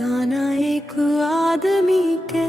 गाना एक आदमी के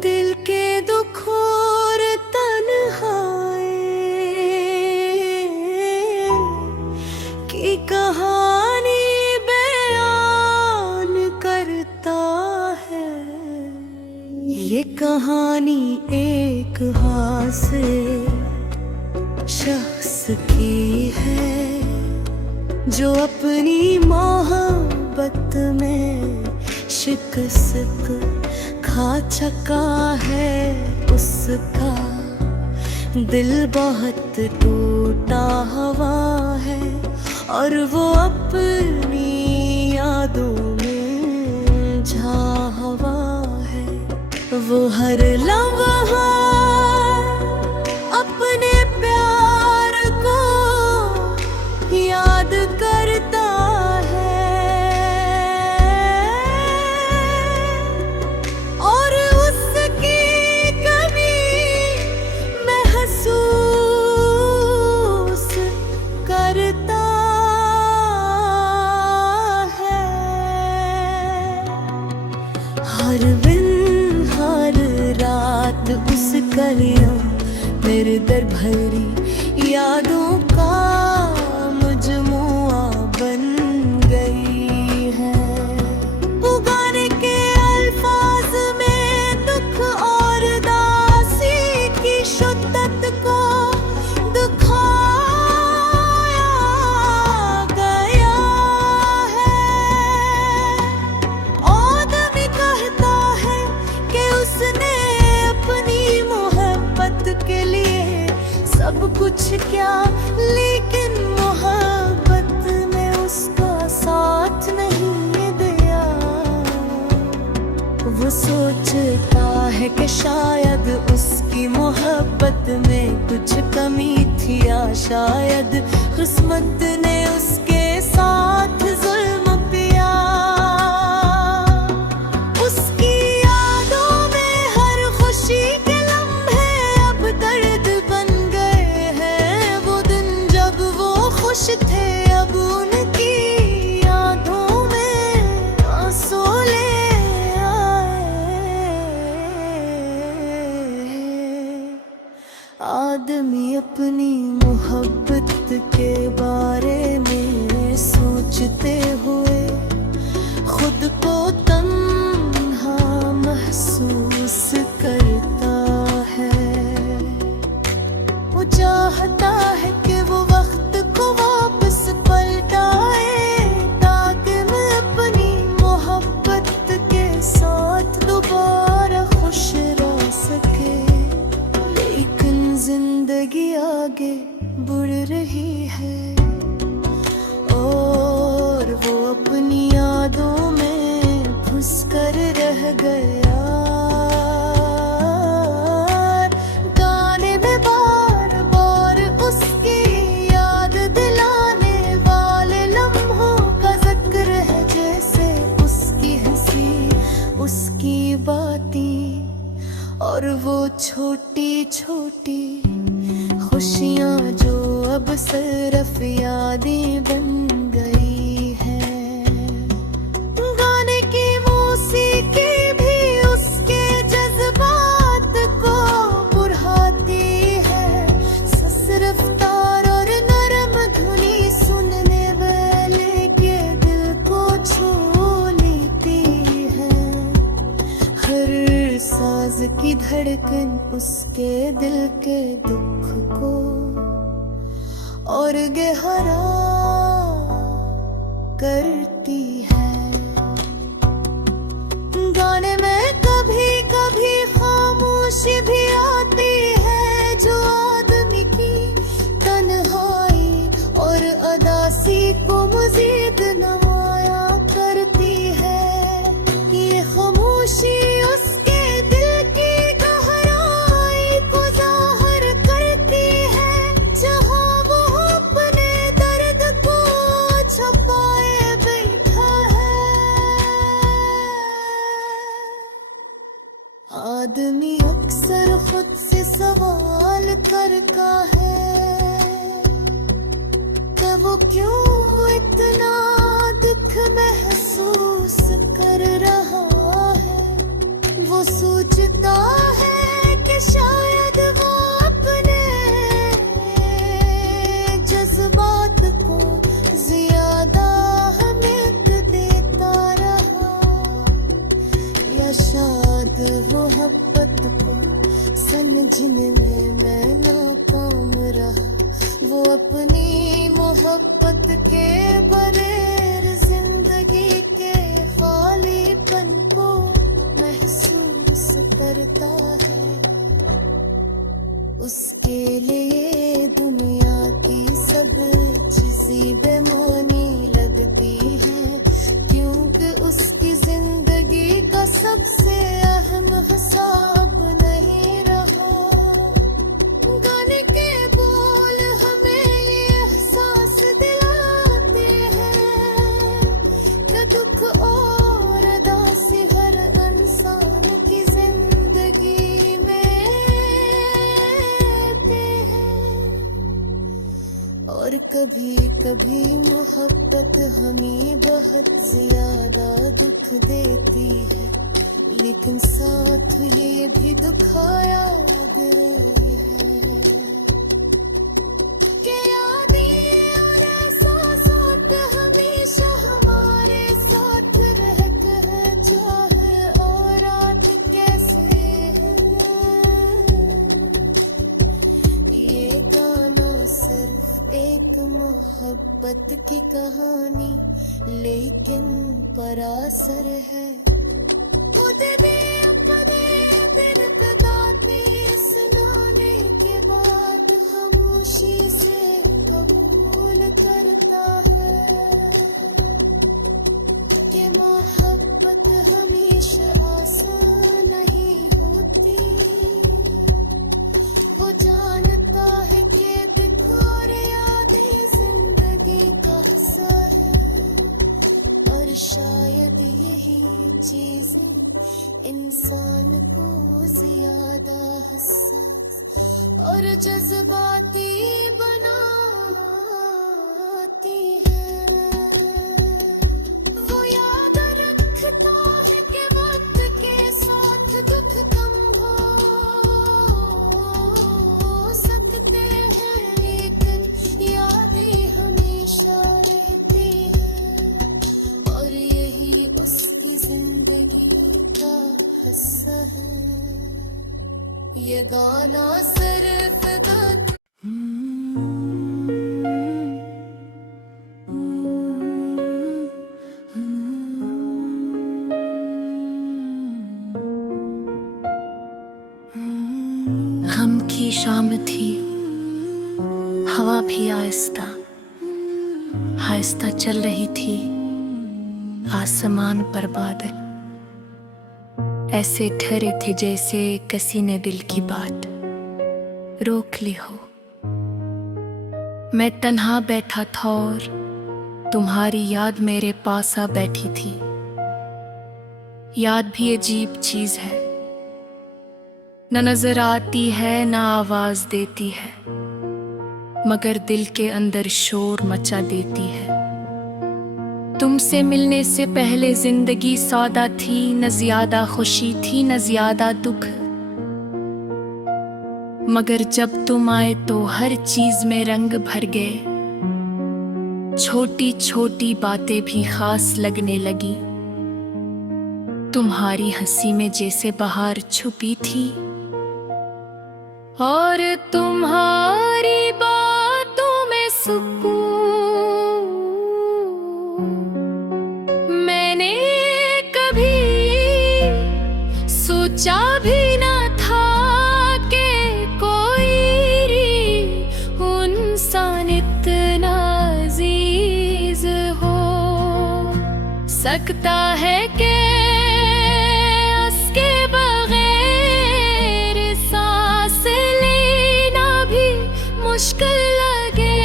दिल के दुख और तन्हाई की कहानी बयान करता है। ये कहानी एक हासिल शख्स की है जो अपनी मोहब्बत में शिकस्त खा चुका है। उसका दिल बहुत टूटा हुआ है और वो अपनी यादों में झा हुआ है। वो हर लम्हा अपने प्यार को याद करता है और उसकी कमी महसूस करता है। हर दिन हर रात उस गलियां मेरे दर भरी यादों का मजमुआ बन गई है। पुकारे के अल्फाज में दुख और दासी की शिद्दत को दिखाया गया है। आदमी कहता है कि उसने अपनी मोहब्बत के लिए सब कुछ क्या, लेकिन मोहब्बत ने उसका साथ नहीं दिया। वो सोचता है कि शायद उसकी मोहब्बत में कुछ कमी थी या शायद किस्मत ने उसके साथ जुल्म किया। उसकी यादों में हर खुशी के लम्हे अब दर्द बन गए हैं। वो दिन जब वो खुश थे अब उनकी यादों में आंसू ले आए। आदमी अपनी मोहब्बत के बारे में सोचते हुए खुद को तन्हा महसूस करता है। वो चाहता है कि वो वक्त को वापस पलटाए ताकि मैं अपनी मोहब्बत के साथ दोबारा खुश रह सके। लेकिन जिंदगी आगे बढ़ रही है और वो अपनी यादों में घुस कर रह गया। गाने में बार बार उसकी याद दिलाने वाले लम्हों का जिक्र है, जैसे उसकी हंसी, उसकी बातें और वो छोटी छोटी खुशियाँ जो अब सिर्फ यादें बन गई हैं। गाने की मौसीकी भी उसके जज्बात को बुढ़ाती है। सस रफ्तार और नरम धुनी सुनने वाले के दिल को छू लेती है। हर साज की धड़कन उसके दिल के दुख को और गहरा करती है। गाने में कभी कभी खामोशी भी आती है जो आदमी की तन्हाई और अदासी को मजीद नमाया करती है। ये खामोशी उसके दिल की गहराई को जाहिर करती है, जहाँ वो अपने दर्द को छुपाए बैठा है। आदमी अक्सर खुद से सवाल करता है कि वो क्यों इतना वो सोचता है कि शायद वो अपने जज्बात को ज्यादा अहमियत देता रहा, या शायद मोहब्बत को समझने में मैं नाकाम रहा। वो अपनी मोहब्बत के बगैर जिंदगी के खालीपन को महसूस करता है। उसके लिए दुनिया की सब चीजें बेमानी लगती है, क्योंकि उसकी जिंदगी का सबसे अहम हिसाब नहीं रहा। गाने के बोल हमें ये एहसास दिलाते हैं कि दुख और उदासी हर इंसान की जिंदगी में आते हैं। और कभी कभी मोहब्बत हमें बहुत ज्यादा दुख देती है, लेकिन साथ ये भी दुखाया गए है कि यादें और एहसासात हमेशा हमारे साथ रहते हैं, चाहे और रात कैसे है। ये गाना सिर्फ एक मोहब्बत की कहानी, लेकिन परासर है। खुद भी अपने दिल दाते सुनाने के बाद खामोशी से कबूल करता है कि मोहब्बत हमेशा आसान नहीं होती। वो जानता है कि दुख और यादें जिंदगी का हिस्सा है, और शायद यही चीजें इंसान को ज्यादा हसास और जज्बाती बनाती हैं। वो याद रखता है कि वक्त के साथ दुख कम हो सकते हैं, लेकिन यादें हमेशा रहती हैं, और यही उसकी जिंदगी का हिस्सा है। ये गाना सिर्फ गम की शाम थी, हवा भी आहिस्ता आहिस्ता चल रही थी, आसमान पर बादल ऐसे ठहरे थे जैसे किसी ने दिल की बात रोक ली हो। मैं तन्हा बैठा था और तुम्हारी याद मेरे पास आ बैठी थी। याद भी अजीब चीज है, न नजर आती है न आवाज देती है, मगर दिल के अंदर शोर मचा देती है। तुमसे मिलने से पहले जिंदगी सौदा थी, न ज्यादा खुशी थी न ज्यादा दुख, मगर जब तुम आए तो हर चीज में रंग भर गए। छोटी छोटी बातें भी खास लगने लगी। तुम्हारी हंसी में जैसे बहार छुपी थी, और तुम्हारी बातों में सुकून मैंने कभी सोचा भी ना था कि कोई इंसान इतना अजीज हो सकता है कि उसके बगैर सांस लेना भी मुश्किल लगे।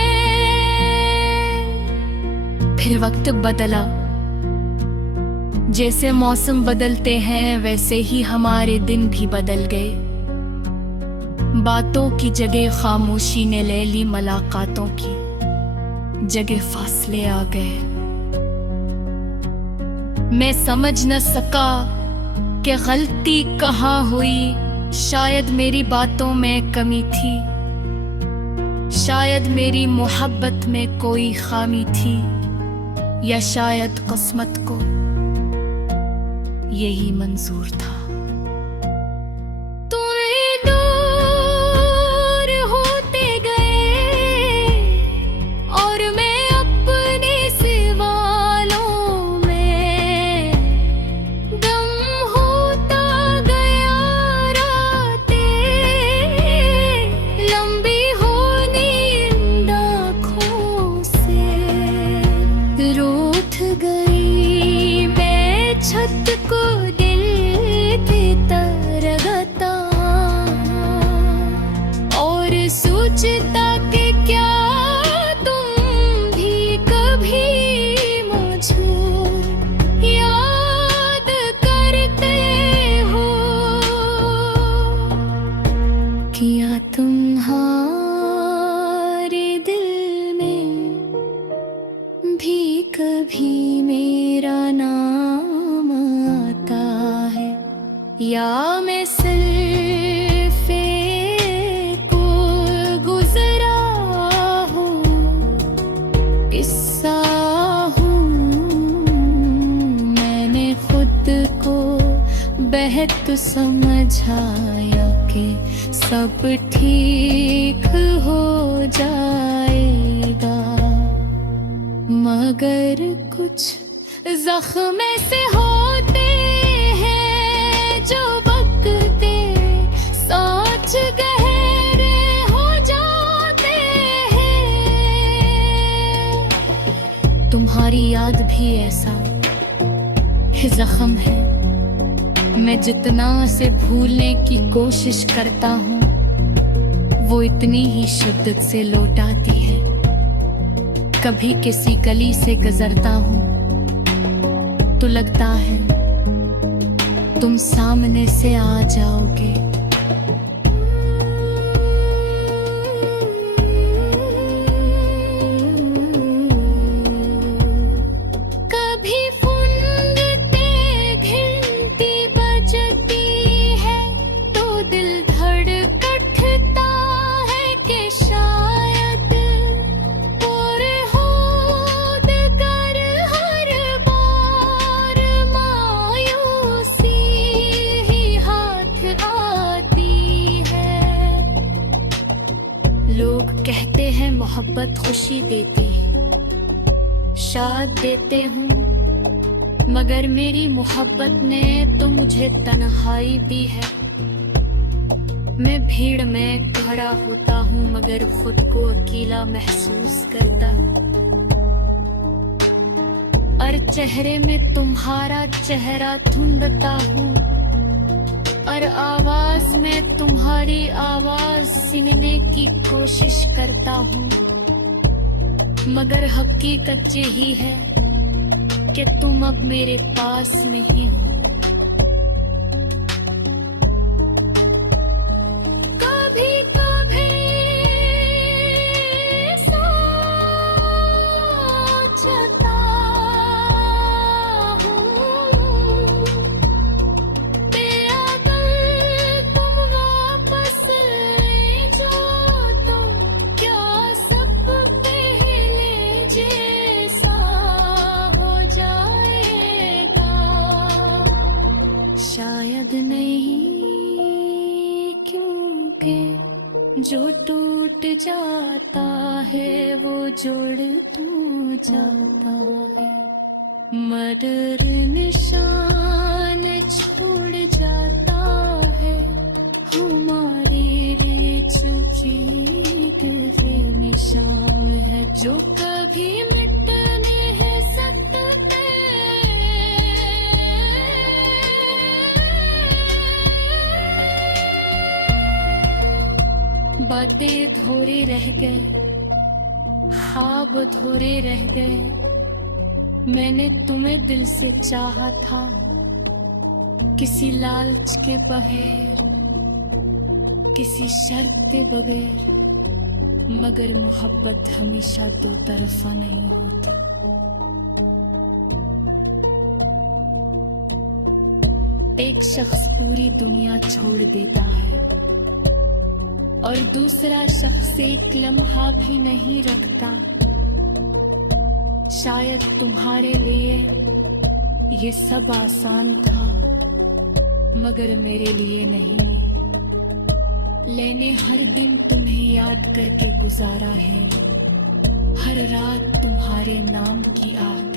फिर वक्त बदला, जैसे मौसम बदलते हैं वैसे ही हमारे दिन भी बदल गए। बातों की जगह खामोशी ने ले ली, मुलाकातों की जगह फासले आ गए। मैं समझ न सका कि गलती कहाँ हुई, शायद मेरी बातों में कमी थी, शायद मेरी मोहब्बत में कोई खामी थी, या शायद किस्मत को यही मंजूर था। तुम्हें दूर होते गए और मैं अपने सवालों में गम होता गया। रातें लंबी होनी इन आँखों से रूठ गई मैं छत को दिल की तरगता और सोचता कि क्या तुम भी कभी मुझे याद करते हो, क्या तुम्हारे दिल में भी कभी मेरा नाम आता है, या मैं सिर्फ एक गुजरा हूँ किस्सा हूँ। मैंने खुद को बेहद समझाया कि सब ठीक हो जाएगा, मगर कुछ जख्म ऐसे होते हैं जो वक्त सोच गहरे हो जाते हैं। तुम्हारी याद भी ऐसा जख्म है, मैं जितना से भूलने की कोशिश करता हूँ वो इतनी ही शिद्दत से लौट आती है। कभी किसी गली से गुजरता हूँ तो लगता है तुम सामने से आ जाओगे। कभी फुनगते घंटी बजती है तो दिल धड़कता है कि शायद और होद कर हर बार मायूसी ही हाथ आती है। लोग कहते हैं मोहब्बत खुशी देती है, शायद देते हूँ, मगर मेरी मोहब्बत ने तो मुझे तन्हाई दी है। मैं भीड़ में खड़ा होता हूँ मगर खुद को अकेला महसूस करता हूँ, और चेहरे में तुम्हारा चेहरा ढूंढता हूँ, और आवाज में तुम्हारी आवाज सुनने की कोशिश करता हूँ, मगर हकीकत यही है कि तुम अब मेरे पास नहीं हो। कभी कभी सोचता हूँ कि अगर तुम वापस ले जाओ तो क्या सब पहले जैसा हो जाएगा। शायद नहीं, क्योंकि जो टूट जाता है वो जोड़ तू जाता है, मगर निशान छोड़ जाता है हमारे लिए चुकी गए निशान है जो कभी मिटने हैं सकते। बातें धोरे रह गए, ख्वाब धोरे रह गए, मैंने तुम्हें दिल से चाहा था किसी लालच के बगैर, किसी शर्त के बगैर, मगर मोहब्बत हमेशा दो तरफा नहीं होती। एक शख्स पूरी दुनिया छोड़ देता है और दूसरा शख्स एक लम्हा भी नहीं रखता। शायद तुम्हारे लिए ये सब आसान था, मगर मेरे लिए नहीं। मैंने हर दिन तुम्हें याद करके गुजारा है, हर रात तुम्हारे नाम की आह